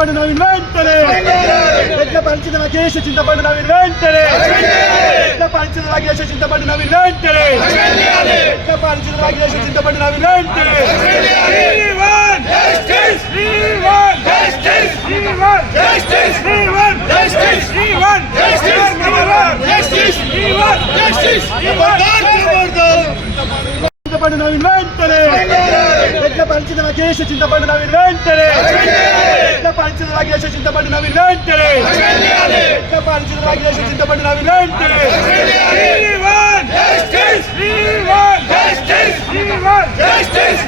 చింతపండు నవీన్ వెంటనే ఎట్ల పంచిన రాకేష్ చింతపండు నవీన్ వెంటనే ఎట్ల పంచిన రాకేష్ చింతపండు నవీన్ వెంటనే ఎట్ల పంచిన రాకేష్ చింతపండు నవీన్ వెంటనే చింతపండు నవీన్ వెంటనే ఎట్ల పంచిన రాకేష్ చింతపండు నవీన్ వెంటనే ఎట్ల పంచిన రాకేష్ చింతపండు నవీన్ వెంటనే ఎట్ల పంచిన రాకేష్ చింతపండు నవీన్ వెంటనే జస్టిస్